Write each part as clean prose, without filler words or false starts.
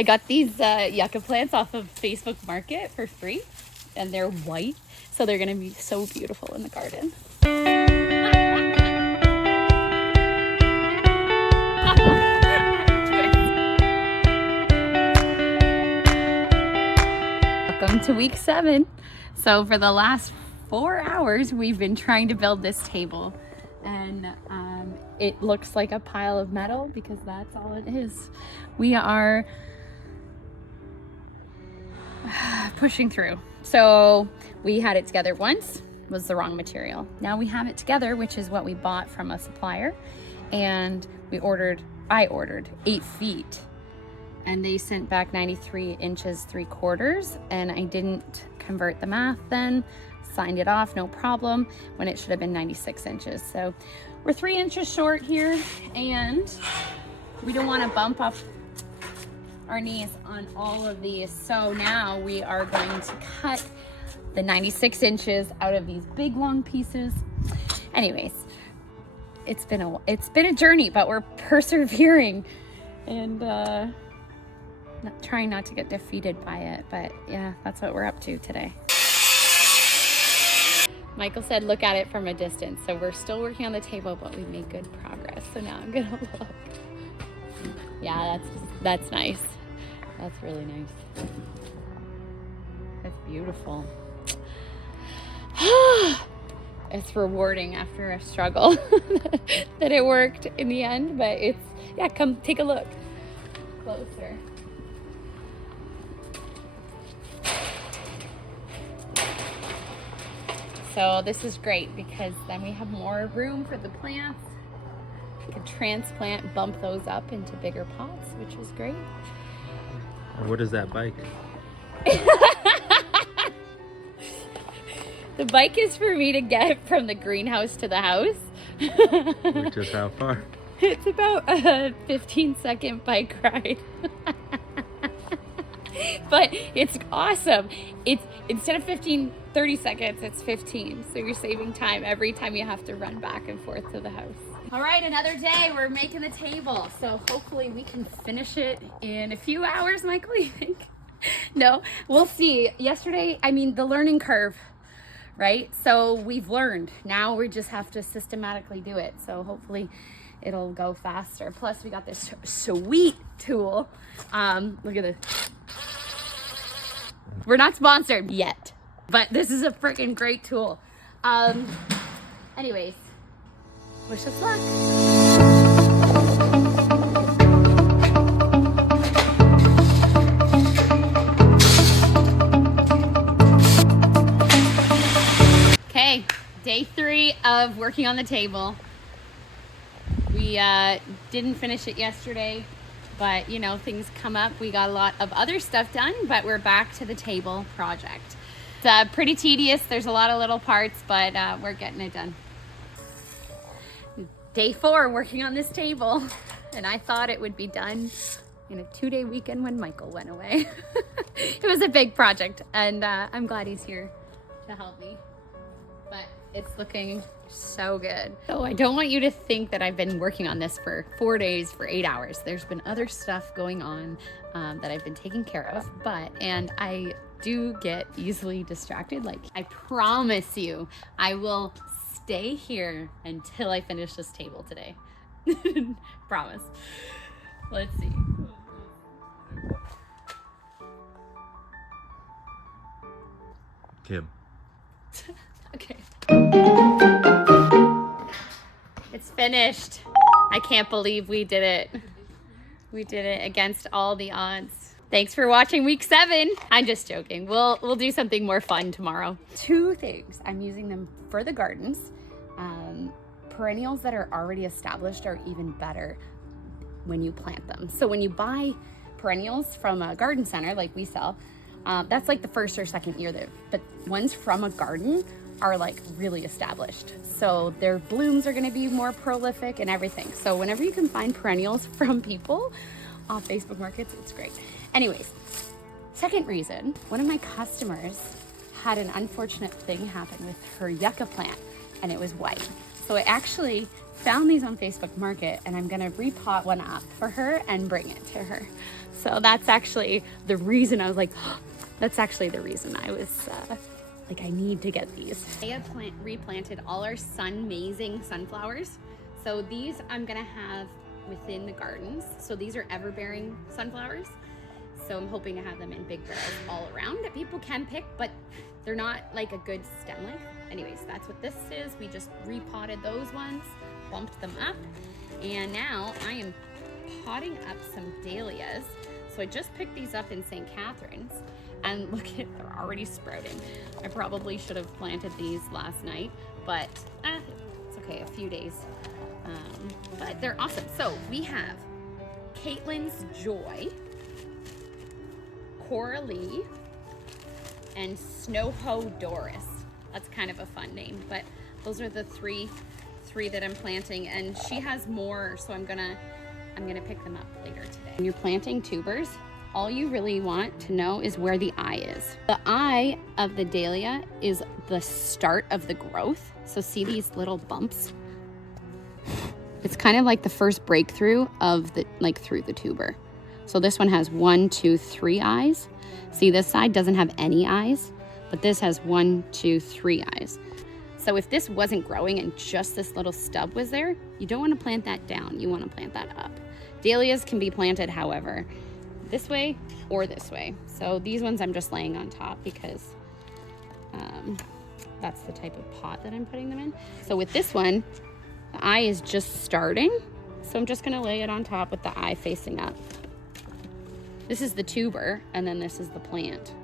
I got these yucca plants off of Facebook Market for free, and they're white, so they're gonna be so beautiful in the garden. Welcome to week 7. So for the last 4 hours, we've been trying to build this table, and it looks like a pile of metal because that's all it is. We are pushing through. So we had it together once, was the wrong material. Now we have it together, which is what we bought from a supplier, and I ordered 8 feet, and they sent back 93 inches 3/4, and I didn't convert the math then, signed it off, no problem, when it should have been 96 inches. So we're 3 inches short here, and we don't want to bump up our knees on all of these. So now we are going to cut the 96 inches out of these big long pieces. Anyways, it's been a journey, but we're persevering, and trying not to get defeated by it. But yeah, that's what we're up to today. Michael said look at it from a distance, so we're still working on the table, but we made good progress. So now I'm gonna look. Yeah, that's nice. That's really nice. That's beautiful. It's rewarding after a struggle that it worked in the end, but yeah, come take a look closer. So this is great because then we have more room for the plants. We can transplant, bump those up into bigger pots, which is great. What is that bike? The bike is for me to get from the greenhouse to the house. Which is how far? It's about a 15-second bike ride. But it's awesome. It's instead of 30 seconds, it's 15. So you're saving time every time you have to run back and forth to the house. All right, another day. We're making the table. So hopefully we can finish it in a few hours, Michael, you think? No, we'll see. Yesterday, the learning curve, right? So we've learned. Now we just have to systematically do it. So hopefully it'll go faster. Plus we got this sweet tool. Look at this. We're not sponsored yet, but this is a freaking great tool. Anyways, wish us luck. Okay, day 3 of working on the table. We didn't finish it yesterday, but things come up. We got a lot of other stuff done, but we're back to the table project. It's pretty tedious. There's a lot of little parts, but we're getting it done. Day 4 working on this table, and I thought it would be done in a 2-day weekend when Michael went away. It was a big project, and I'm glad he's here to help me, but it's looking so good. So I don't want you to think that I've been working on this for 4 days for 8 hours. There's been other stuff going on that I've been taking care of, and I do get easily distracted. Like, I promise you, I will stay here until I finish this table today. Promise. Let's see. Kim. Okay. It's finished. I can't believe we did it. We did it against all the odds. Thanks for watching week 7. I'm just joking. We'll do something more fun tomorrow. 2 things. I'm using them for the gardens. Perennials that are already established are even better when you plant them. So when you buy perennials from a garden center like we sell, that's like the first or second year there. But ones from a garden are like really established. So their blooms are gonna be more prolific and everything. So whenever you can find perennials from people off Facebook Markets, it's great. Anyways, second reason, one of my customers had an unfortunate thing happen with her yucca plant, and it was white. So I actually found these on Facebook Market, and I'm gonna repot one up for her and bring it to her. So that's actually the reason I was like, that's actually the reason I was like, I need to get these. I have replanted all our amazing sunflowers. So these I'm gonna have within the gardens. So these are ever-bearing sunflowers. So I'm hoping to have them in big barrels all around that people can pick, but they're not like a good stem length. Anyways, that's what this is. We just repotted those ones, bumped them up, and now I am potting up some dahlias. So I just picked these up in St. Catharines, and look at, they're already sprouting. I probably should have planted these last night, but it's okay, a few days. But they're awesome. So we have Caitlin's Joy, Coralie, and Snowho Doris. That's kind of a fun name, but those are the three that I'm planting, and she has more, so I'm gonna pick them up later today. When you're planting tubers, all you really want to know is where the eye is. The eye of the dahlia is the start of the growth. So see these little bumps? It's kind of like the first breakthrough of the, like through the tuber. So this one has 1, 2, 3 eyes. See, this side doesn't have any eyes, but this has 1, 2, 3 eyes. So if this wasn't growing and just this little stub was there, you don't want to plant that down. You want to plant that up. Dahlias can be planted, however, this way or this way. So these ones I'm just laying on top because that's the type of pot that I'm putting them in. So with this one, the eye is just starting. So I'm just gonna lay it on top with the eye facing up. This is the tuber, and then this is the plant.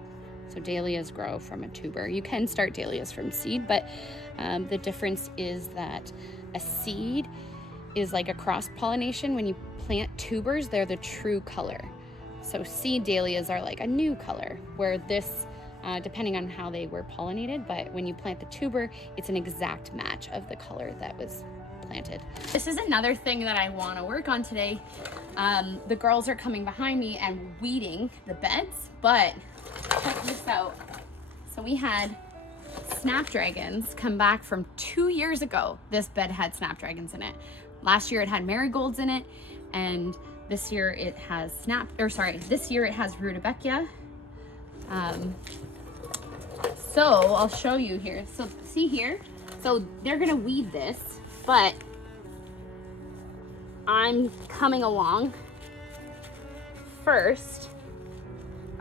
So dahlias grow from a tuber. You can start dahlias from seed, but the difference is that a seed is like a cross-pollination. When you plant tubers, they're the true color. So seed dahlias are like a new color, where this, depending on how they were pollinated, but when you plant the tuber, it's an exact match of the color that was planted. This is another thing that I want to work on today. The girls are coming behind me and weeding the beds, but check this out. So we had snapdragons come back from 2 years ago. This bed had snapdragons in it. Last year it had marigolds in it, and this year it has this year it has rutabaga. So I'll show you here. So see here, so they're gonna weed this, but I'm coming along first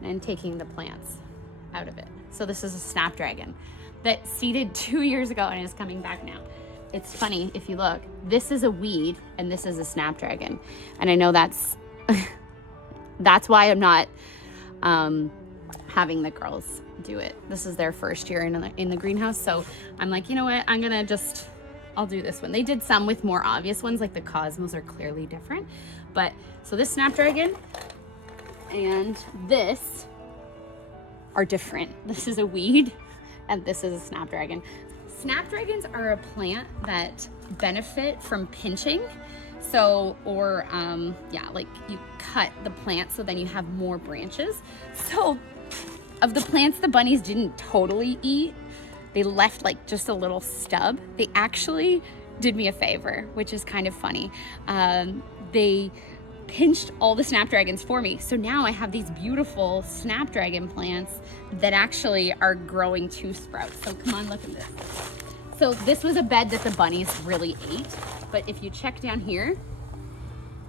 and taking the plants out of it. So this is a snapdragon that seeded 2 years ago and is coming back now. It's funny, if you look, this is a weed and this is a snapdragon. And I know that's that's why I'm not having the girls do it. This is their first year in the greenhouse. So I'm like, you know what, I'll do this one. They did some with more obvious ones, like the cosmos are clearly different. But so this snapdragon and this are different. This is a weed and this is a snapdragon. Snapdragons are a plant that benefit from pinching. So, or yeah, like you cut the plant so then you have more branches. So of the plants the bunnies didn't totally eat, they left like just a little stub. They actually did me a favor, which is kind of funny. They pinched all the snapdragons for me. So now I have these beautiful snapdragon plants that actually are growing to sprout. So come on, look at this. So this was a bed that the bunnies really ate. But if you check down here,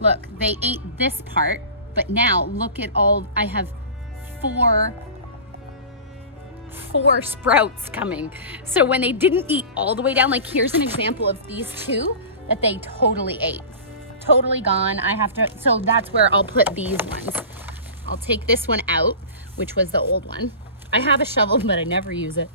look, they ate this part, but now look at all, I have four sprouts coming. So when they didn't eat all the way down, like here's an example of these two that they totally ate. Totally gone. I have to, so that's where I'll put these ones. I'll take this one out, which was the old one. I have a shovel, but I never use it.